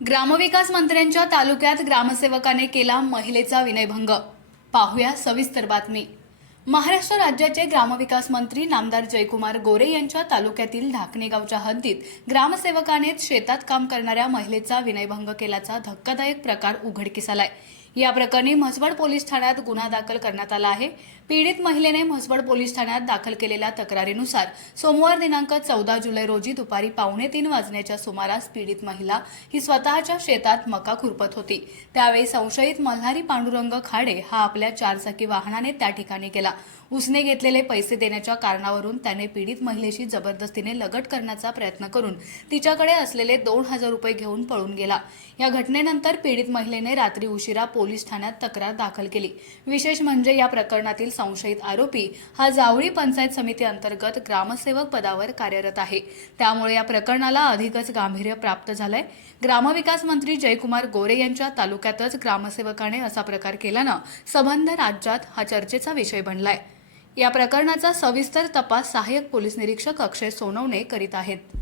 ग्रामविकास मंत्र्यांच्या तालुक्यात ग्रामसेवकाने केला महिलेचा विनयभंग. पाहूया सविस्तर बातमी. महाराष्ट्र राज्याचे ग्रामविकास मंत्री नामदार जयकुमार गोरे यांच्या तालुक्यातील ढाकणे गावच्या हद्दीत ग्रामसेवकानेच शेतात काम करणाऱ्या महिलेचा विनयभंग केल्याचा धक्कादायक प्रकार उघडकीस आलाय. या प्रकरणी म्हसवड पोलीस ठाण्यात गुन्हा दाखल करण्यात आला आहे. पीडित महिलेने म्हसवड पोलीस ठाण्यात दाखल केलेल्या तक्रारीनुसार सोमवार दिनांक चौदा जुलै रोजी दुपारी पावणे तीन वाजण्याच्या सुमारास पीडित महिला ही स्वतःच्या शेतात मका खुरपत होती. त्यावेळी संशयित मल्हारी पांडुरंग खाडे हा आपल्या चारचाकी वाहनाने त्या ठिकाणी गेला. उसने घेतलेले पैसे देण्याच्या कारणावरून त्याने पीडित महिलेशी जबरदस्तीने लगट करण्याचा प्रयत्न करून तिच्याकडे असलेले दोन हजार रुपये घेऊन पळून गेला. या घटनेनंतर पीडित महिलेने रात्री उशिरा पोलीस ठाण्यात तक्रार दाखल केली. विशेष म्हणजे या प्रकरणातील संशयित आरोपी हा जावळी पंचायत समिती अंतर्गत ग्रामसेवक पदावर कार्यरत आहे. त्यामुळे या प्रकरणाला अधिकच गांभीर्य प्राप्त झालंय. ग्रामविकास मंत्री जयकुमार गोरे यांच्या तालुक्यातच ग्रामसेवकाने असा प्रकार केल्यानं संबंध राज्यात हा चर्चेचा विषय बनलाय. या प्रकरणाचा सविस्तर तपास सहाय्यक पोलीस निरीक्षक अक्षय सोनवणे करीत आहेत.